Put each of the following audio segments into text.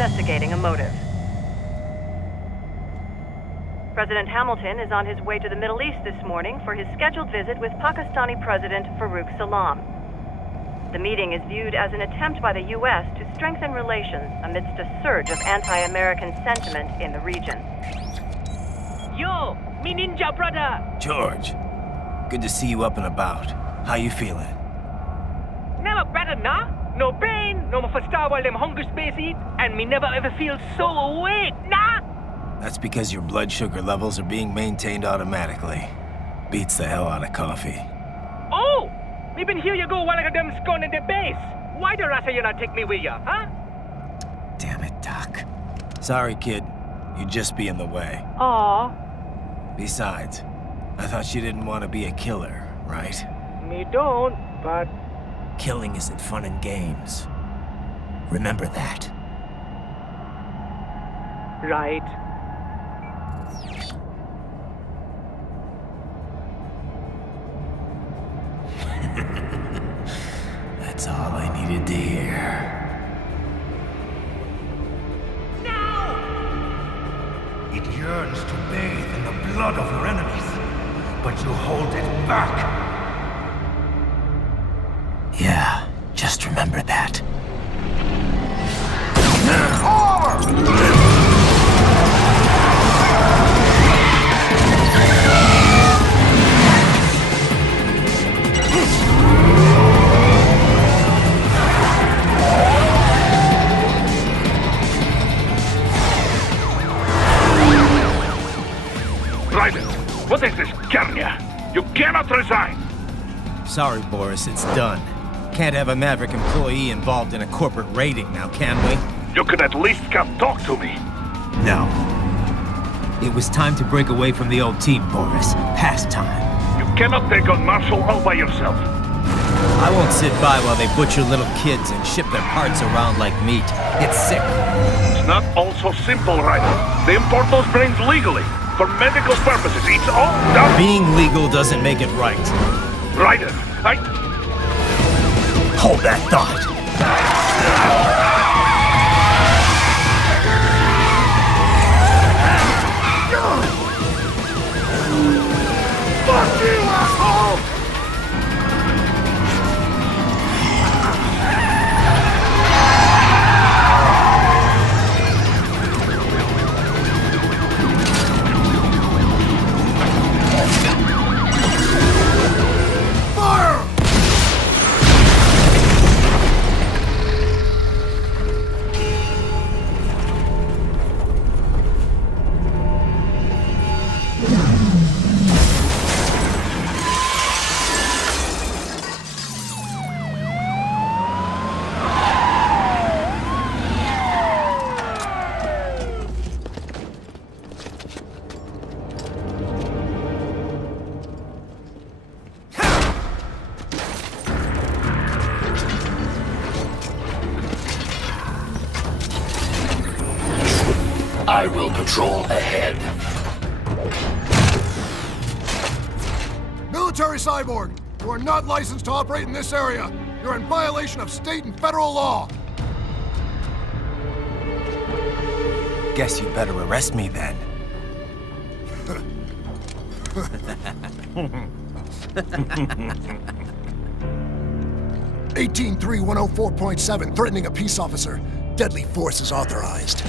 investigating a motive. President Hamilton is on his way to the Middle East this morning for his scheduled visit with Pakistani President Farouk Salam. The meeting is viewed as an attempt by the U.S. to strengthen relations amidst a surge of anti-American sentiment in the region. Yo, me ninja brother! George, good to see you up and about. How you feeling? Never better, nah? No pain, no more for star while them hunger space eat, and me never ever feel so awake, nah? That's because your blood sugar levels are being maintained automatically. Beats the hell out of coffee. Oh! Me been here you go while I got them scone in the base. Why the rasa you not take me with ya, huh? Damn it, Doc. Sorry, kid. You'd just be in the way. Aw. Besides, I thought you didn't want to be a killer, right? Me don't, but... Killing isn't fun and games. Remember that. Right. That's all I needed to hear. Now! It yearns to bathe in the blood of your enemies, but you hold it back. Yeah, just remember that. Raiden, what is this, Kernia? You cannot resign! Sorry, Boris, it's done. Can't have a Maverick employee involved in a corporate raiding now, can we? You could at least come talk to me. No. It was time to break away from the old team, Boris. Past time. You cannot take on Marshall all by yourself. I won't sit by while they butcher little kids and ship their parts around like meat. It's sick. It's not all so simple, Raiden. They import those brains legally. For medical purposes, it's all done. Being legal doesn't make it right. Raiden, Hold that thought. Fuck you, asshole! I will patrol ahead. Military cyborg! You are not licensed to operate in this area! You're in violation of state and federal law! Guess you better arrest me then. 18-3-104.7, threatening a peace officer. Deadly force is authorized.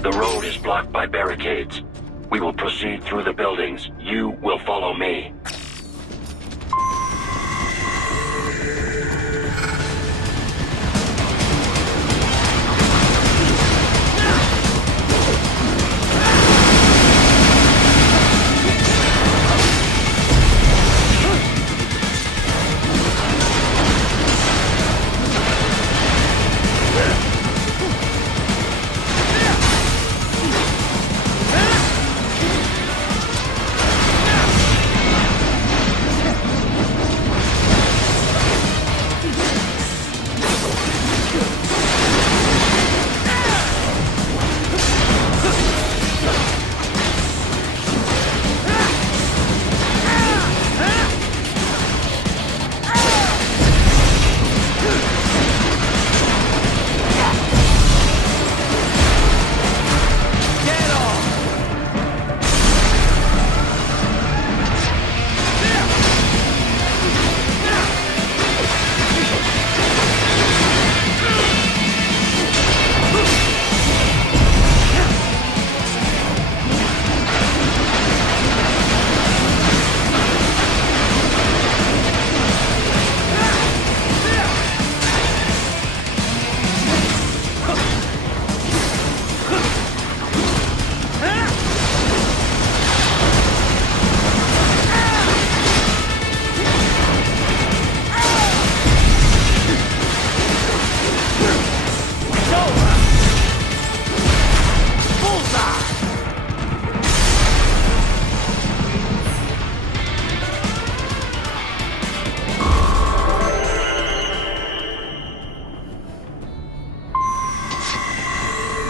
The road is blocked by barricades. We will proceed through the buildings. You will follow me.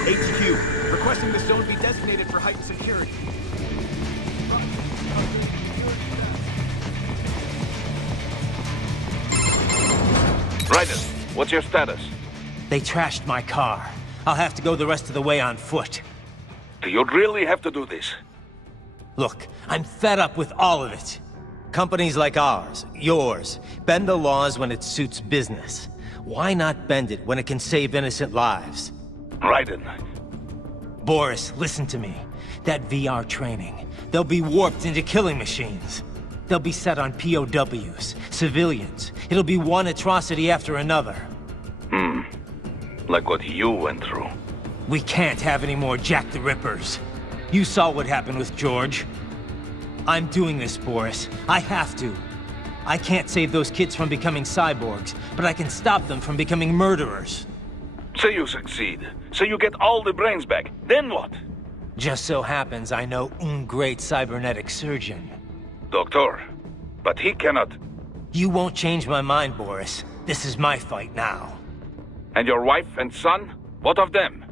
HQ, requesting the zone be designated for heightened security. Raiden, what's your status? They trashed my car. I'll have to go the rest of the way on foot. Do you really have to do this? Look, I'm fed up with all of it. Companies like ours, yours, bend the laws when it suits business. Why not bend it when it can save innocent lives? Raiden. Boris, listen to me. That VR training, they'll be warped into killing machines. They'll be set on POWs, civilians. It'll be one atrocity after another. Like what you went through. We can't have any more Jack the Rippers. You saw what happened with George. I'm doing this, Boris. I have to. I can't save those kids from becoming cyborgs, but I can stop them from becoming murderers. So you succeed. So you get all the brains back. Then what? Just so happens I know un great cybernetic surgeon. Doctor. But he cannot. You won't change my mind, Boris. This is my fight now. And your wife and son? What of them?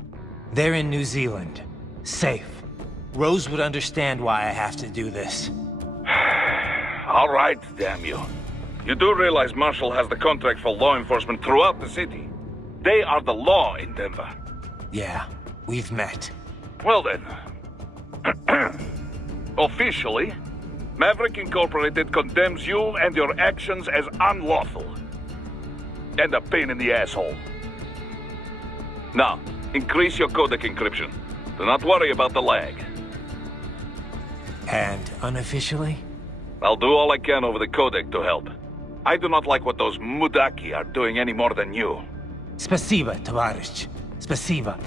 They're in New Zealand. Safe. Rose would understand why I have to do this. All right, damn you. You do realize Marshall has the contract for law enforcement throughout the city. They are the law in Denver. Yeah, we've met. Well then. Officially, Maverick Incorporated condemns you and your actions as unlawful. And a pain in the asshole. Now, increase your codec encryption. Do not worry about the lag. And unofficially? I'll do all I can over the codec to help. I do not like what those Mudaki are doing any more than you. Spasiba, Tavarish. Spasiba.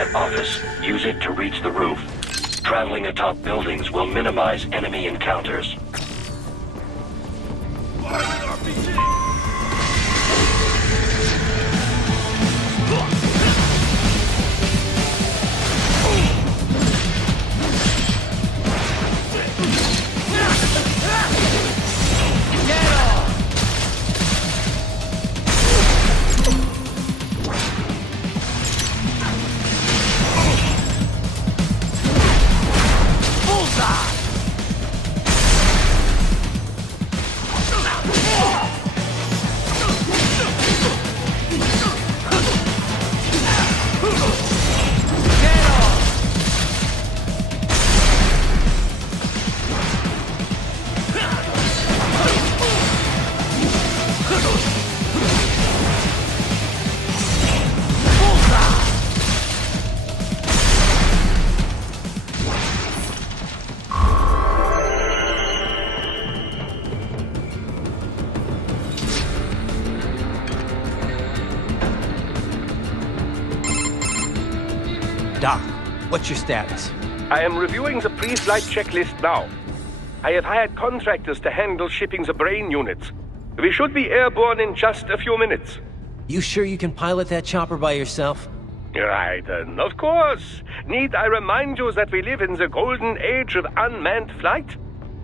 that office. Use it to reach the roof. Traveling atop buildings will minimize enemy encounters. Doc, what's your status? I am reviewing the pre-flight checklist now. I have hired contractors to handle shipping the brain units. We should be airborne in just a few minutes. You sure you can pilot that chopper by yourself? Raiden, of course. Need I remind you that we live in the golden age of unmanned flight?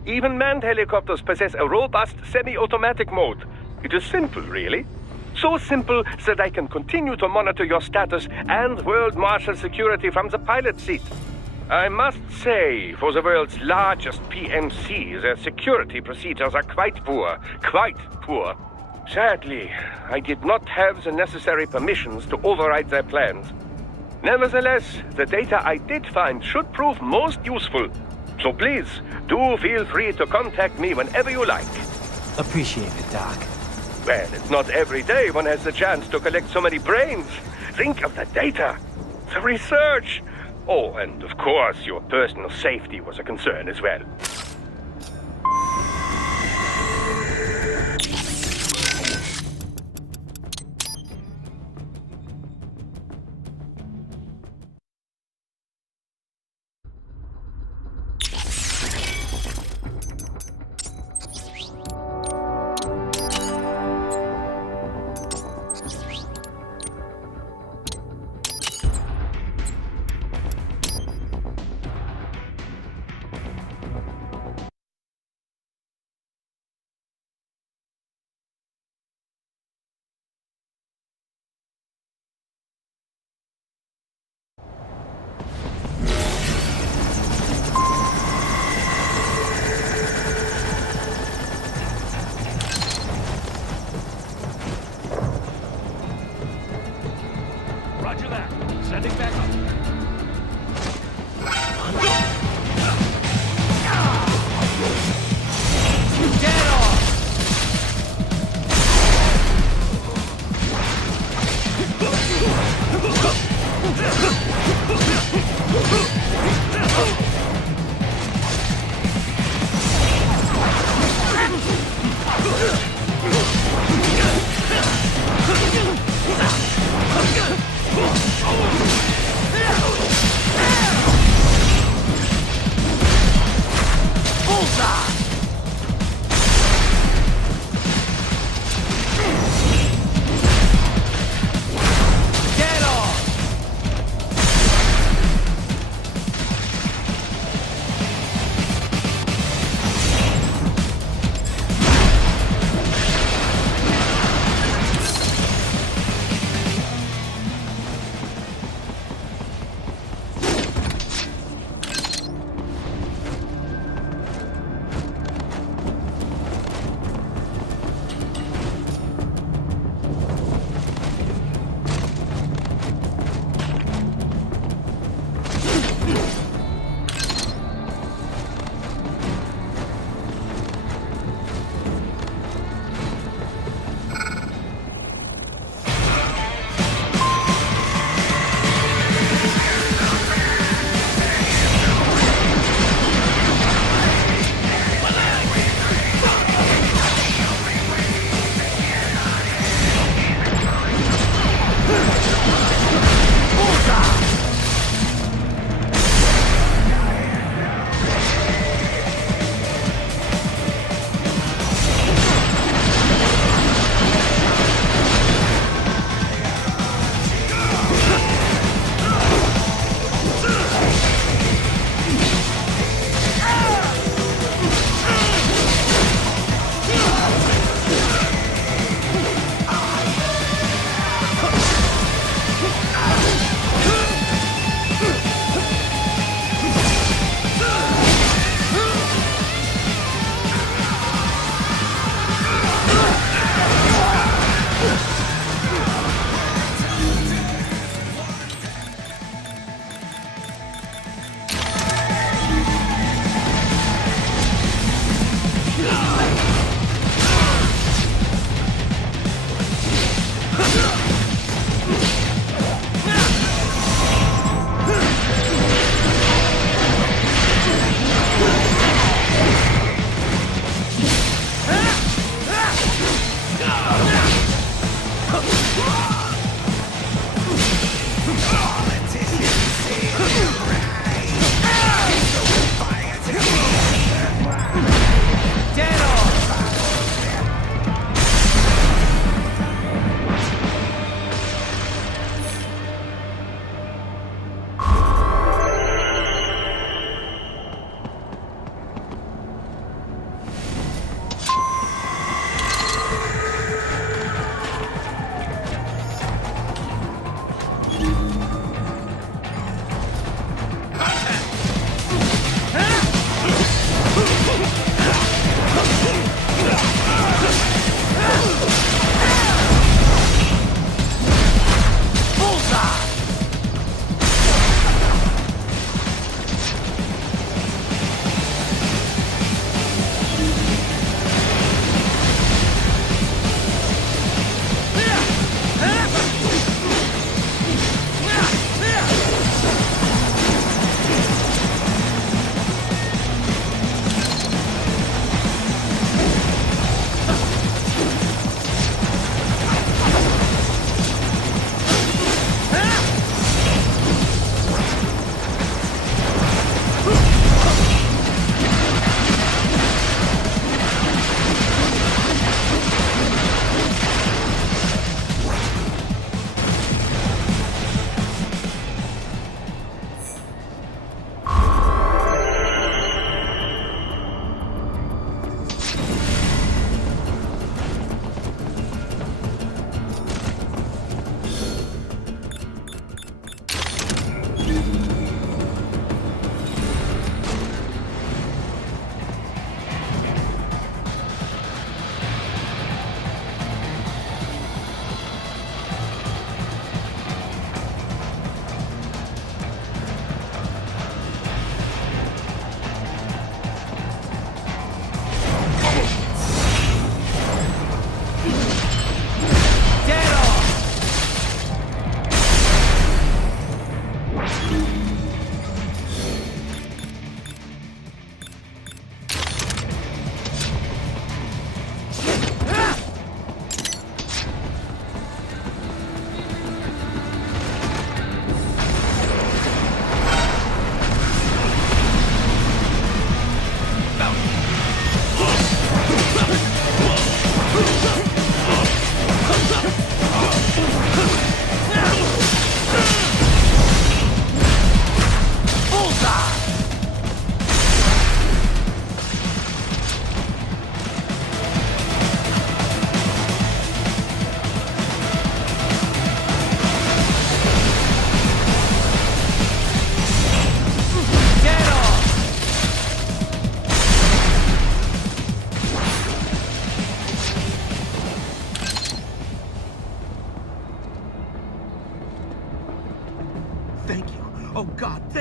Even manned helicopters possess a robust semi-automatic mode. It is simple, really. So simple that I can continue to monitor your status and world marshal security from the pilot seat. I must say, for the world's largest PMC, their security procedures are quite poor. Quite poor. Sadly, I did not have the necessary permissions to override their plans. Nevertheless, the data I did find should prove most useful. So please, do feel free to contact me whenever you like. Appreciate it, Doc. Well, it's not every day one has the chance to collect so many brains. Think of the data, the research. Oh, and of course, your personal safety was a concern as well.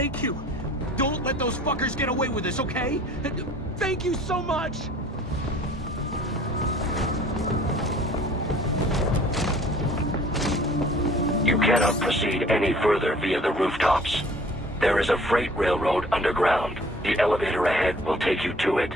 Thank you. Don't let those fuckers get away with this, okay? Thank you so much! You cannot proceed any further via the rooftops. There is a freight railroad underground. The elevator ahead will take you to it.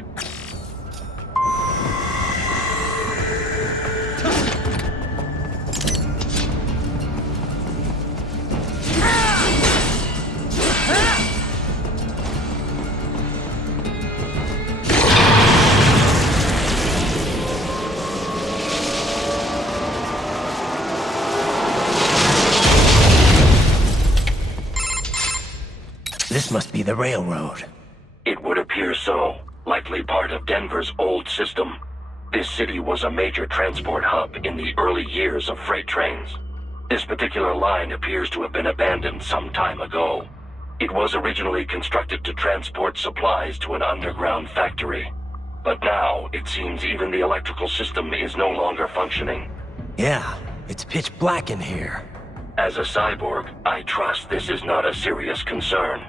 This must be the railroad. It would appear so. Likely part of Denver's old system. This city was a major transport hub in the early years of freight trains. This particular line appears to have been abandoned some time ago. It was originally constructed to transport supplies to an underground factory. But now, it seems even the electrical system is no longer functioning. Yeah, it's pitch black in here. As a cyborg, I trust this is not a serious concern.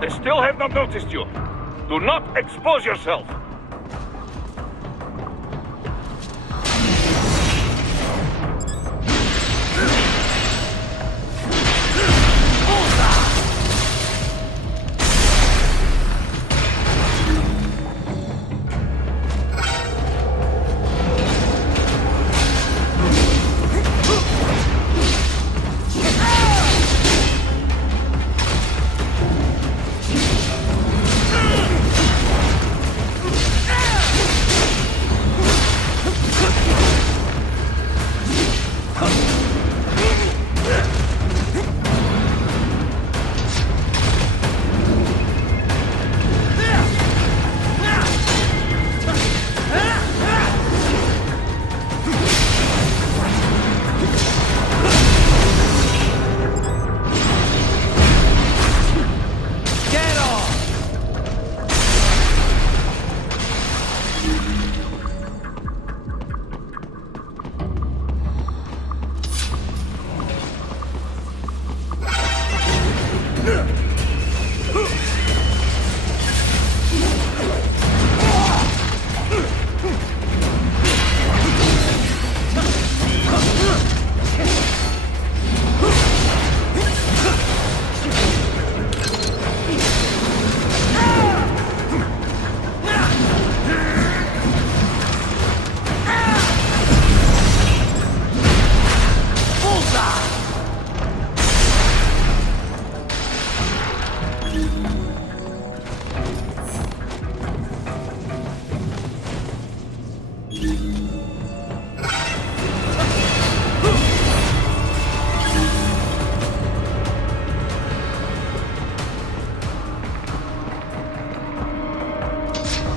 They still have not noticed you. Do not expose yourself.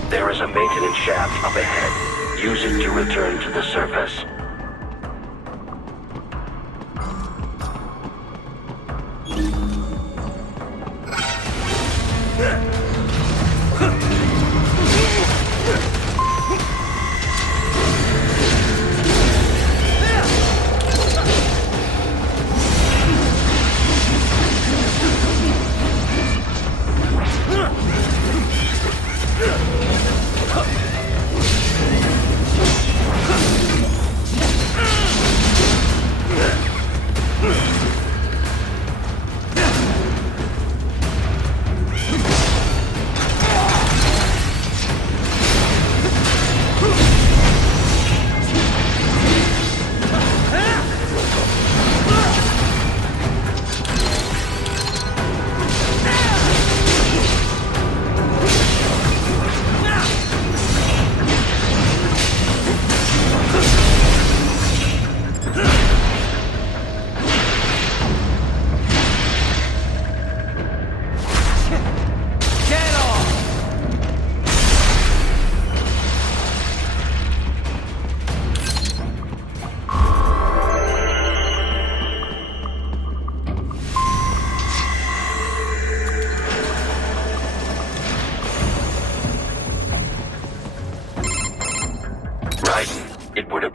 There is a maintenance shaft up ahead. Use it to return to the surface.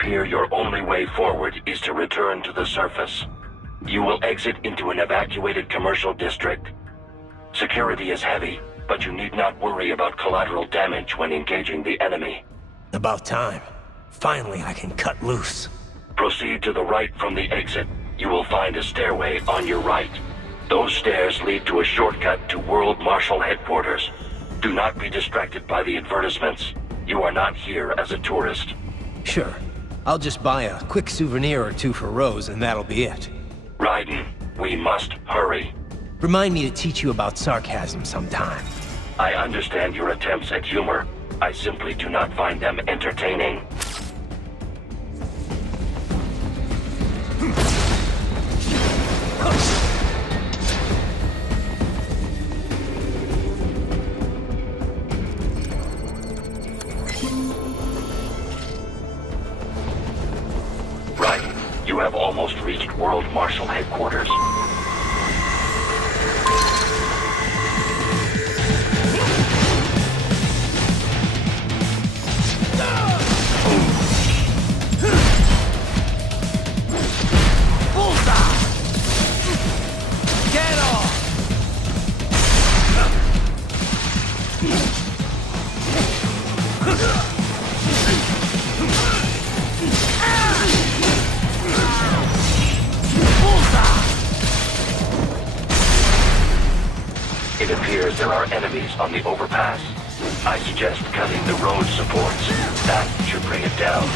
appear your only way forward is to return to the surface. You will exit into an evacuated commercial district. Security is heavy, but you need not worry about collateral damage when engaging the enemy. About time. Finally, I can cut loose. Proceed to the right from the exit. You will find a stairway on your right. Those stairs lead to a shortcut to World Marshal Headquarters. Do not be distracted by the advertisements. You are not here as a tourist. Sure. I'll just buy a quick souvenir or two for Rose, and that'll be it. Raiden, we must hurry. Remind me to teach you about sarcasm sometime. I understand your attempts at humor. I simply do not find them entertaining. Raiden, you have almost reached World Marshal Headquarters. It appears there are enemies on the overpass. I suggest cutting the road supports. That should bring it down.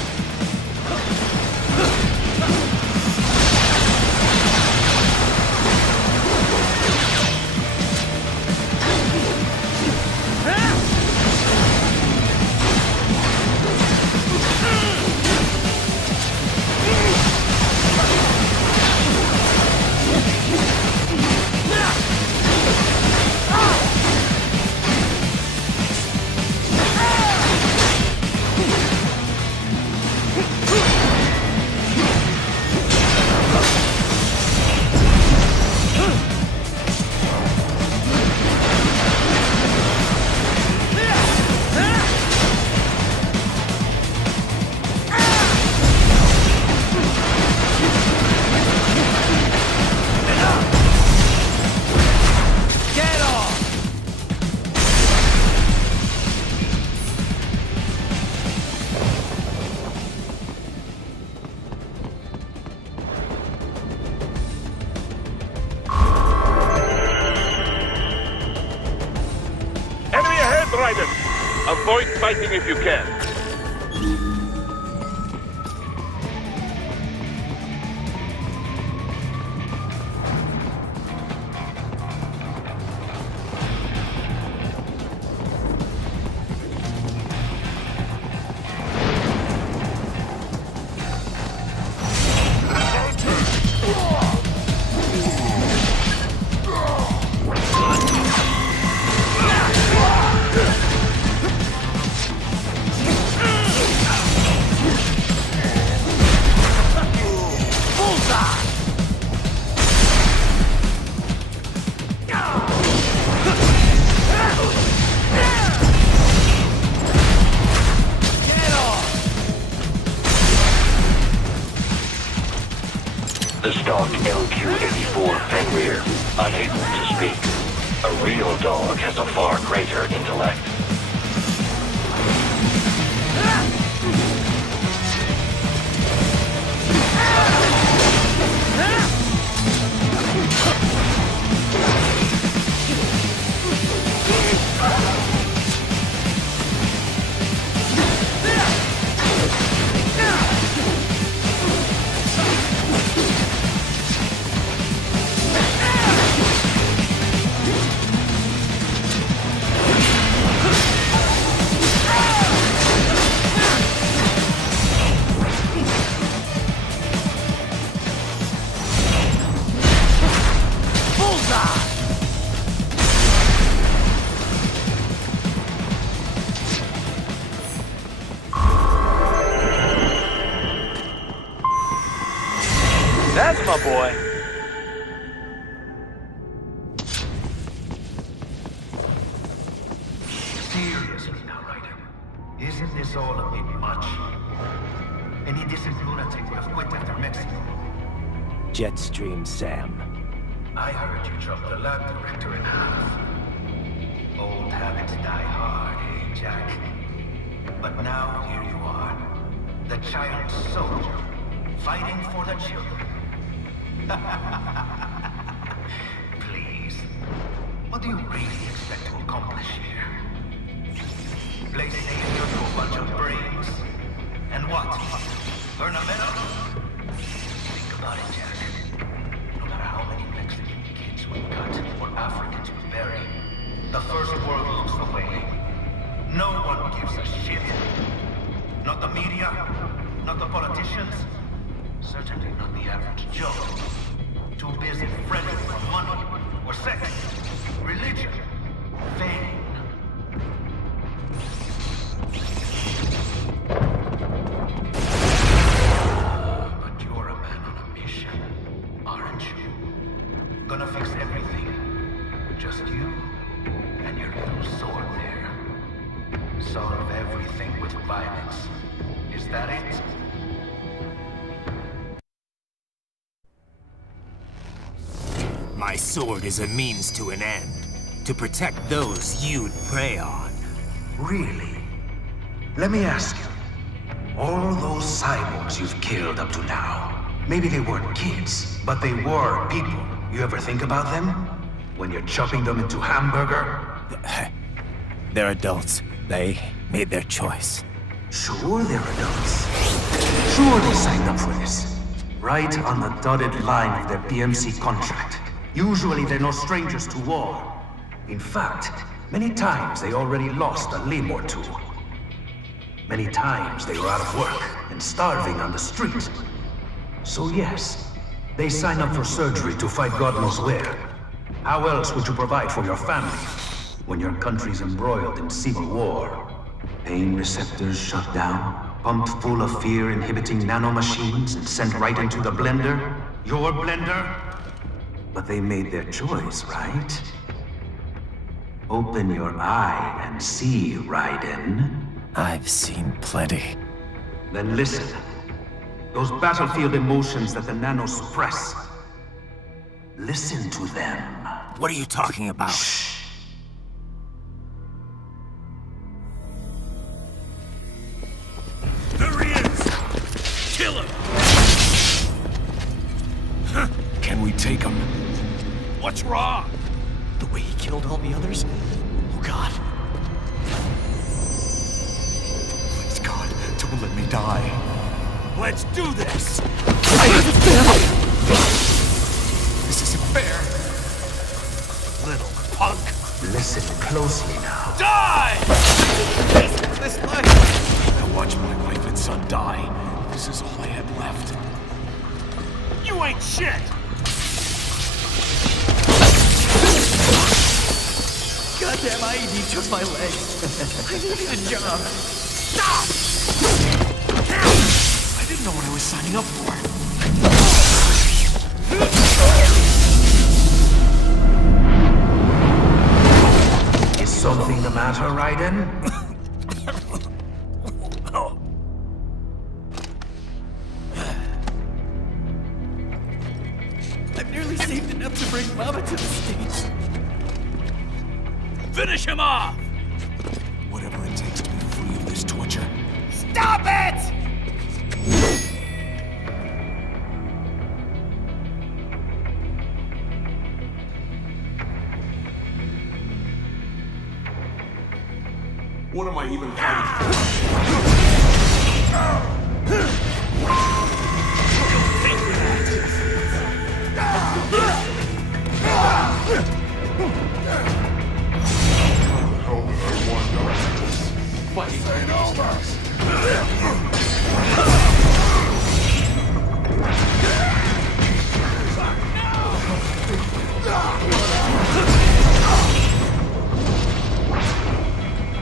Raiden. Avoid fighting if you can. The stock LQ-84 Fenrir, unable to speak. A real dog has a far greater intellect. That's my boy. Seriously now, Raiden. Isn't this all a bit much? Any disagreement? jet stream, Sam. I heard you chopped the lab director in half. Old habits die hard, eh, Jack? But now here you are, the child soldier, fighting for the children. Please, what do you really expect to accomplish here? Play savior to a bunch of brains? And what? Earn a medal? Think about it, Jack. No matter how many Mexican kids we cut or Africans we bury, the first world looks away. No one gives a shit. Not the media, not the politicians, certainly not the average Joe. Too busy fretting for money, or sex, religion, fame. But you're a man on a mission, aren't you? Gonna fix everything. Just you and your little sword there. Solve everything with violence. Is that it? My sword is a means to an end. To protect those you'd prey on. Really? Let me ask you. All those cyborgs you've killed up to now, maybe they weren't kids, but they were people. You ever think about them? When you're chopping them into hamburger? They're adults. They made their choice. Sure they're adults. Sure they signed up for this. Right on the dotted line of their BMC contract. Usually they're no strangers to war. In fact, many times they already lost a limb or two. Many times they were out of work and starving on the street. So yes, they sign up for surgery to fight God knows where. How else would you provide for your family when your country's embroiled in civil war? Pain receptors shut down, pumped full of fear-inhibiting nanomachines and sent right into the blender? Your blender? But they made their choice, right? Open your eye and see, Raiden. I've seen plenty. Then listen. Those battlefield emotions that the nanos suppress. Listen to them. What are you talking about? Shh. There he is! Kill him! Can we take him? What's wrong? The way he killed all the others? Oh God. Please, God, don't let me die. Let's do this! This isn't fair. Little punk. Listen closely now. Die! This life. I watched my wife and son die. This is all I had left. You ain't shit! Goddamn IED took my legs. I needed a job. Stop! I didn't know what I was signing up for. Is something the matter, Raiden? I've nearly saved enough to bring Mama to the States. Finish him off! Whatever it takes to be free of this torture. Stop it! What am I even fighting for? Fighting for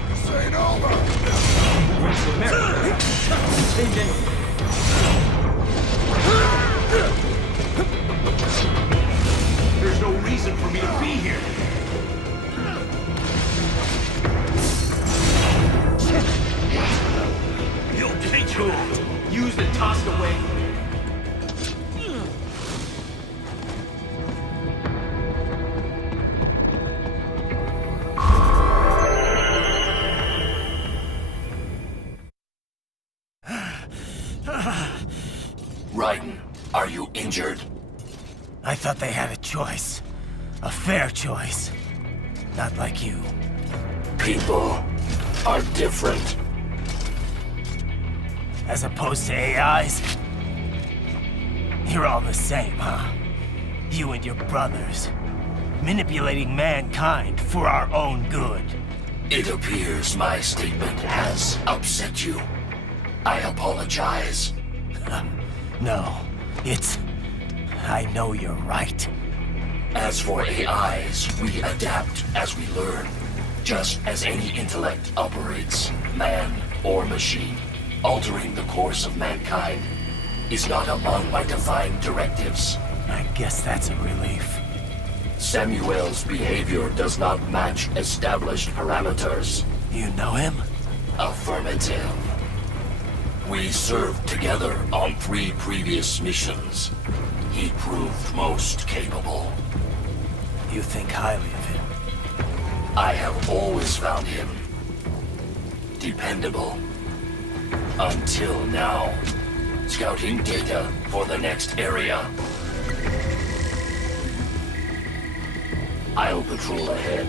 This ain't over! Raiden, are you injured? I thought they had a choice. A fair choice. Not like you. People are different. As opposed to AIs? You're all the same, huh? You and your brothers. Manipulating mankind for our own good. It appears my statement has upset you. I apologize. No, it's... I know you're right. As for AIs, we adapt as we learn. Just as any intellect operates, man or machine. Altering the course of mankind is not among my defined directives. I guess that's a relief. Samuel's behavior does not match established parameters. You know him? Affirmative. We served together on 3 previous missions. He proved most capable. You think highly of him? I have always found him dependable. Until now. Scouting data for the next area. I'll patrol ahead.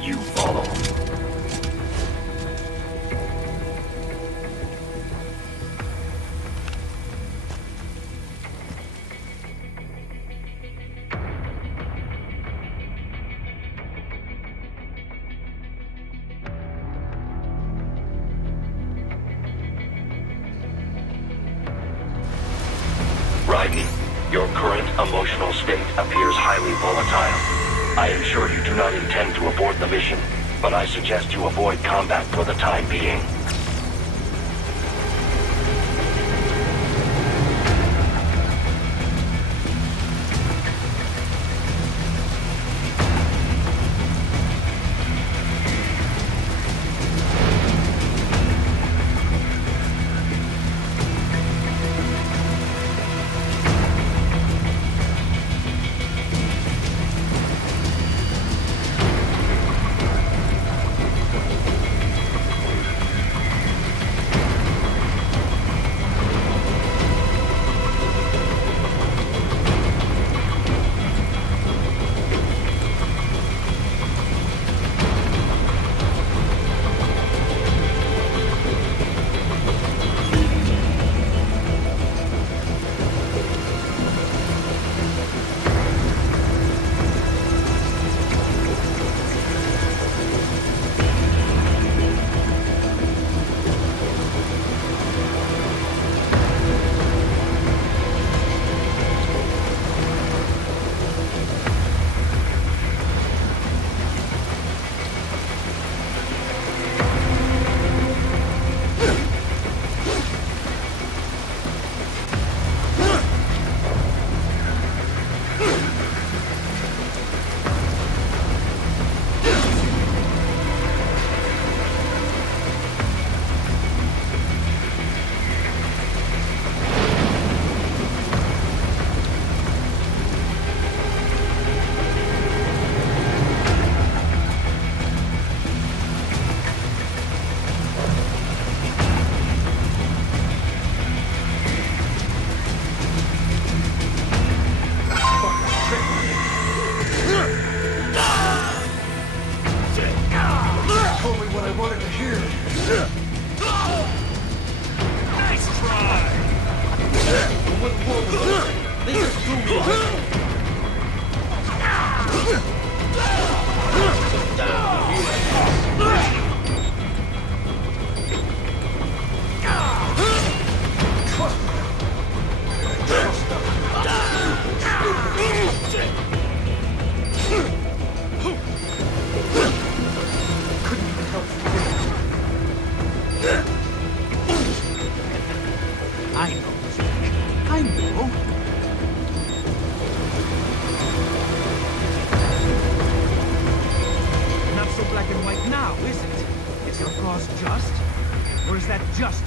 You follow. Raiden, your current emotional state appears highly volatile. I am sure you do not intend to abort the mission, but I suggest you avoid combat for the time being.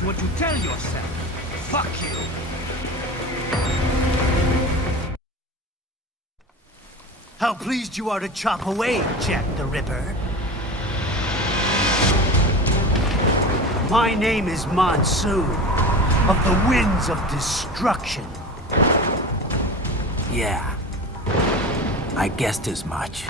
What you tell yourself. Fuck you. How pleased you are to chop away, Jack the Ripper. My name is Monsoon, of the Winds of Destruction. Yeah. I guessed as much.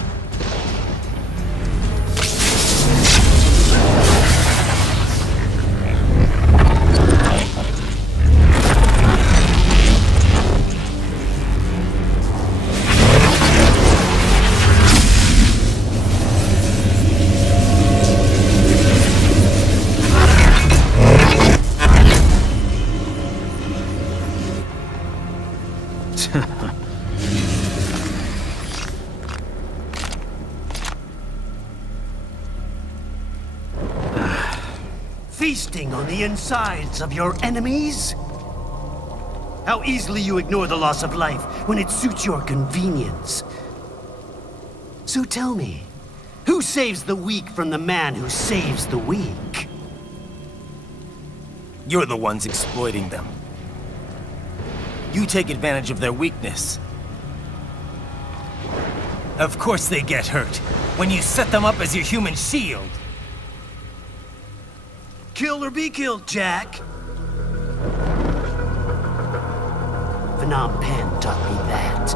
Feasting on the insides of your enemies? How easily you ignore the loss of life when it suits your convenience. So tell me, who saves the weak from the man who saves the weak? You're the ones exploiting them. You take advantage of their weakness. Of course they get hurt when you set them up as your human shield. Kill or be killed, Jack. Phnom Penh taught me that.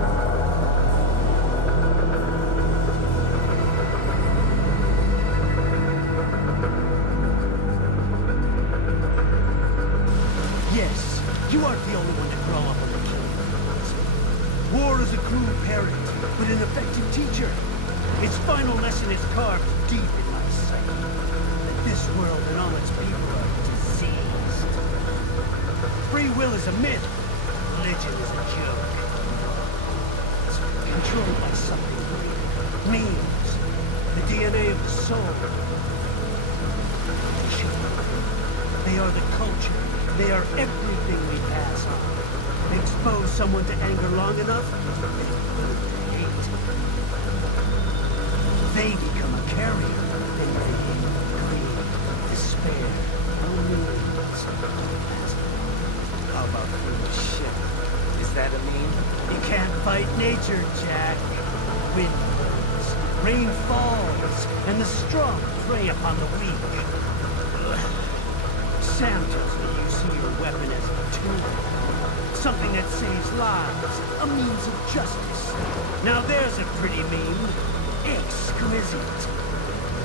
Yes, you aren't the only one to grow up on the killing. War is a cruel parent, but an effective teacher. Its final lesson is carved deep in my psyche. That this world and all its people are diseased. Free will is a myth. Religion is a joke. It's controlled by something greater. Memes. The DNA of the soul. They are the culture. They are everything we pass on. Expose someone to anger long enough, they hate. They become a carrier. Then greed, despair, loneliness. How about free shit? Is that a meme? You can't fight nature, Jack. Wind blows, rain falls, and the strong prey upon the weak. Sam tells me you see your weapon as a tool. Something that saves lives, a means of justice. Now there's a pretty meme. Exquisite.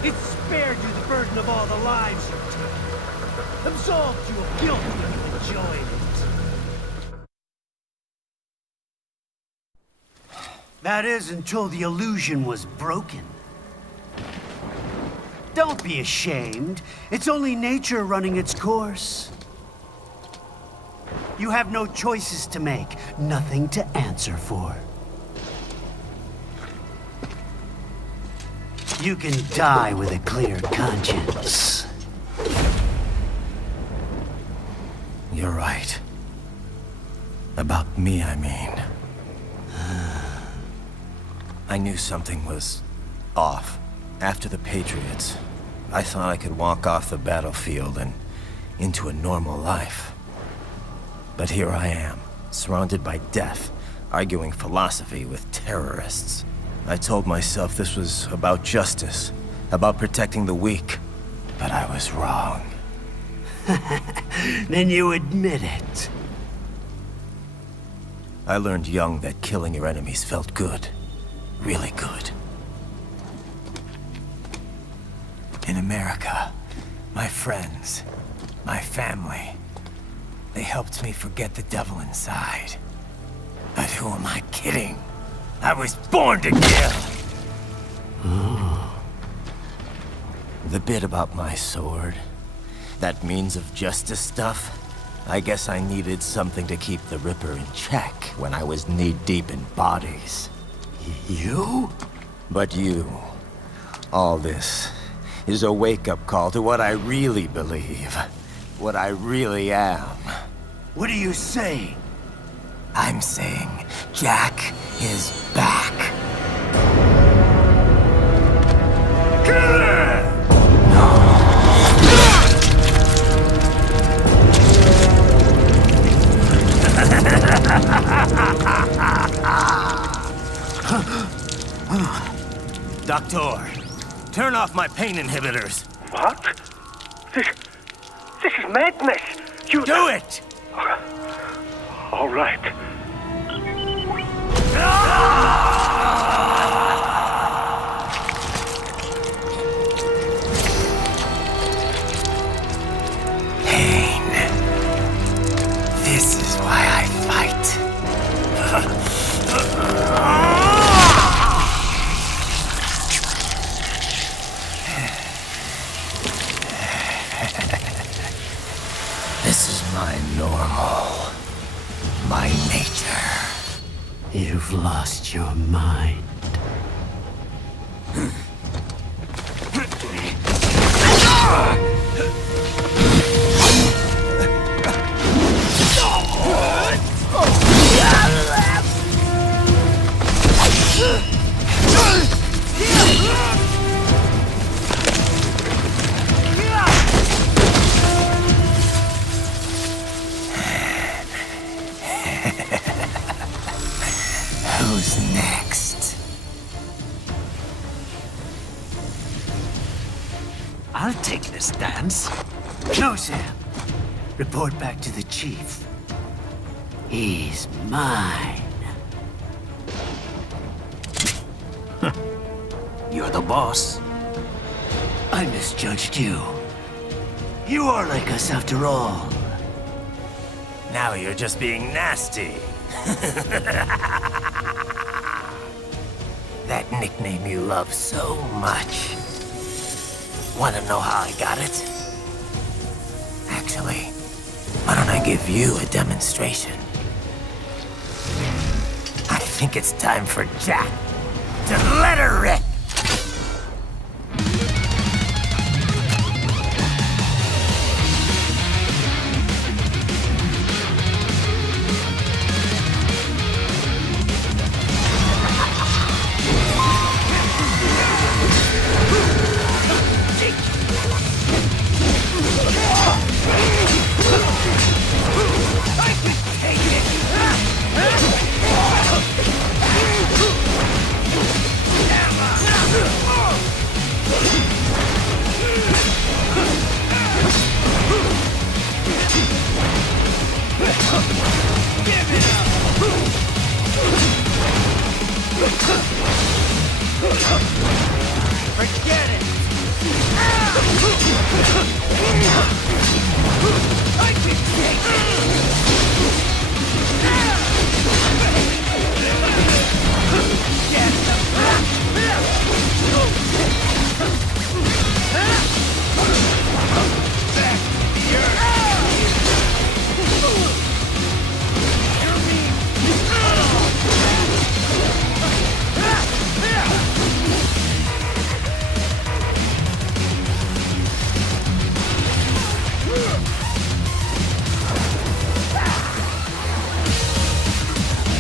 It spared you the burden of all the lives you took. Absolved you of guilt when you enjoyed it. That is until the illusion was broken. Don't be ashamed. It's only nature running its course. You have no choices to make, nothing to answer for. You can die with a clear conscience. You're right. About me, I mean. I knew something was off. After the Patriots, I thought I could walk off the battlefield and into a normal life. But here I am, surrounded by death, arguing philosophy with terrorists. I told myself this was about justice, about protecting the weak. But I was wrong. Then you admit it. I learned young that killing your enemies felt good. Really good. In America, my friends, my family, they helped me forget the devil inside. But who am I kidding? I was born to kill! The bit about my sword, that means of justice stuff, I guess I needed something to keep the Ripper in check when I was knee-deep in bodies. You? But you, all this, is a wake-up call to what I really believe. What I really am. What do you say? I'm saying Jack is back. Doctor, turn off my pain inhibitors. What? This is madness. You do it! All right. You've lost your mind. Who's next? I'll take this dance. No, Sam. Report back to the chief. He's mine. You're the boss. I misjudged you. You are like us after all. Now you're just being nasty. That nickname you love so much. Want to know how I got it? Actually, why don't I give you a demonstration? I think it's time for Jack to let her rip. Forget it! I can take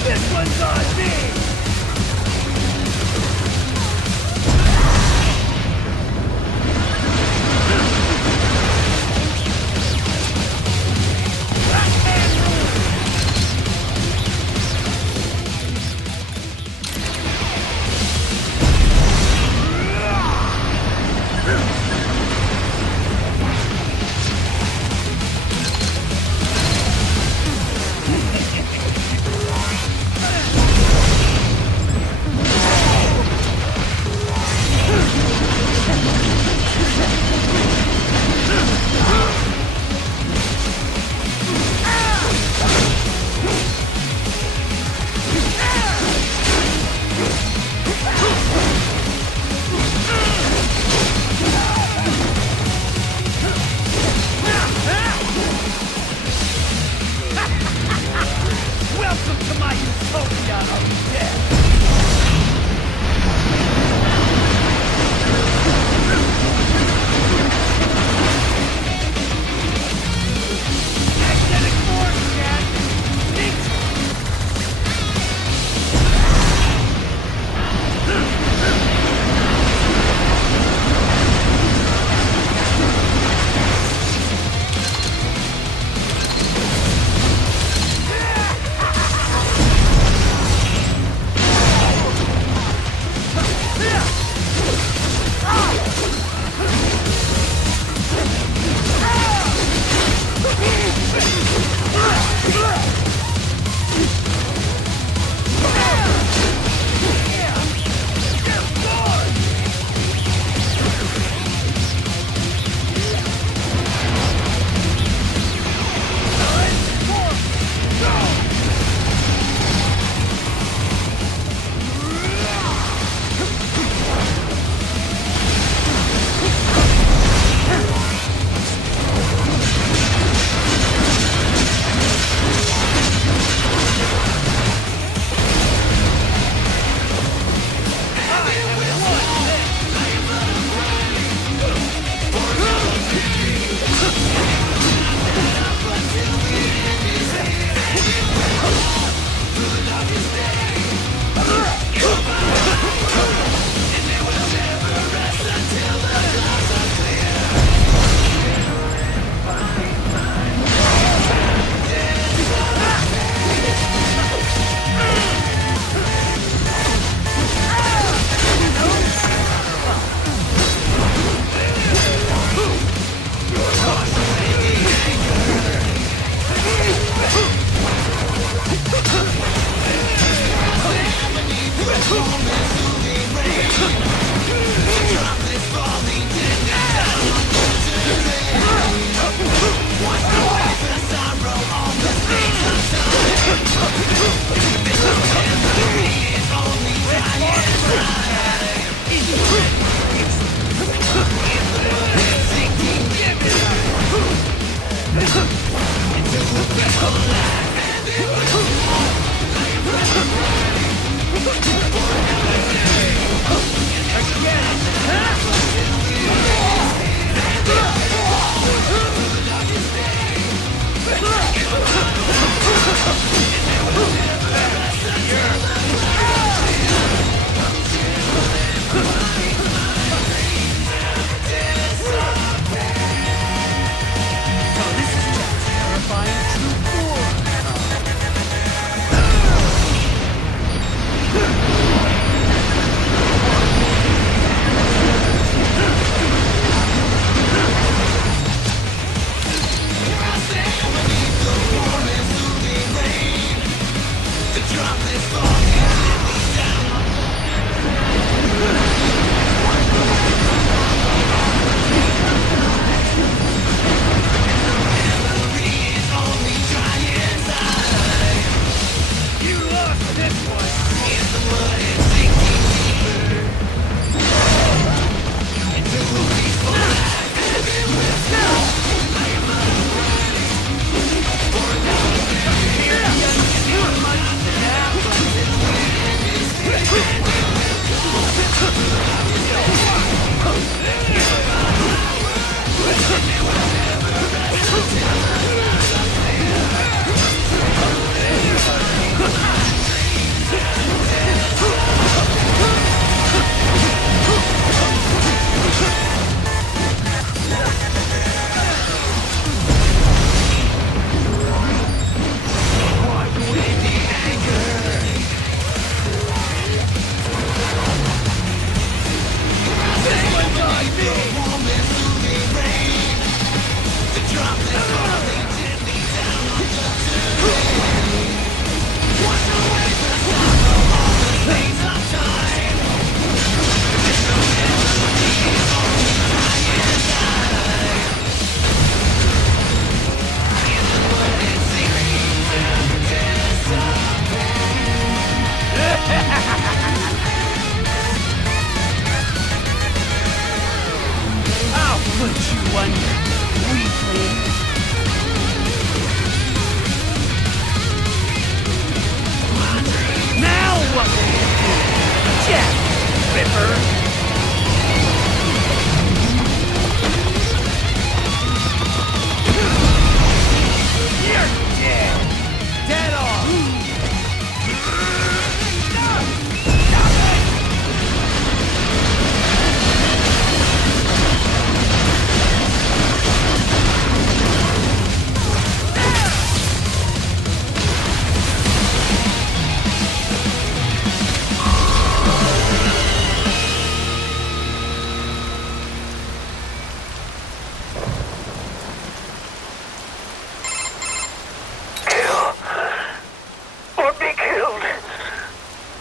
This one's on me! Welcome to my utopia of death! Magnetic force, Jack!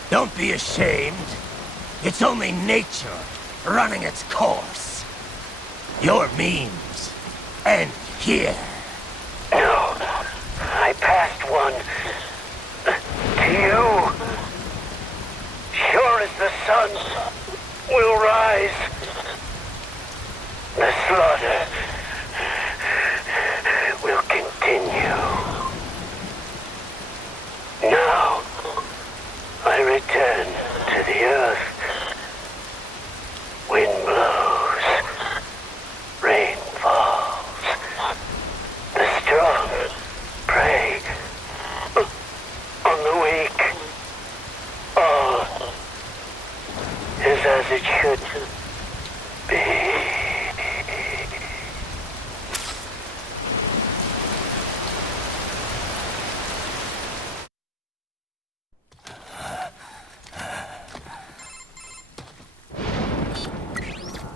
Don't be ashamed. It's only nature running its course. Your memes end here. No, I passed one. To you. Sure as the sun will rise. The slaughter will continue. Now, I return to the earth. Wind blows. Rain falls. The strong prey on the weak. All is as it should be.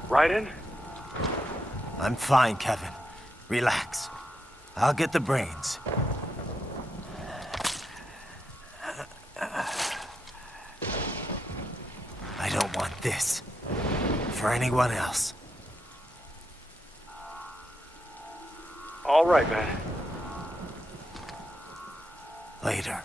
Raiden? I'm fine, Kevin. Relax. I'll get the brains. I don't want this. For anyone else. All right, man. Later.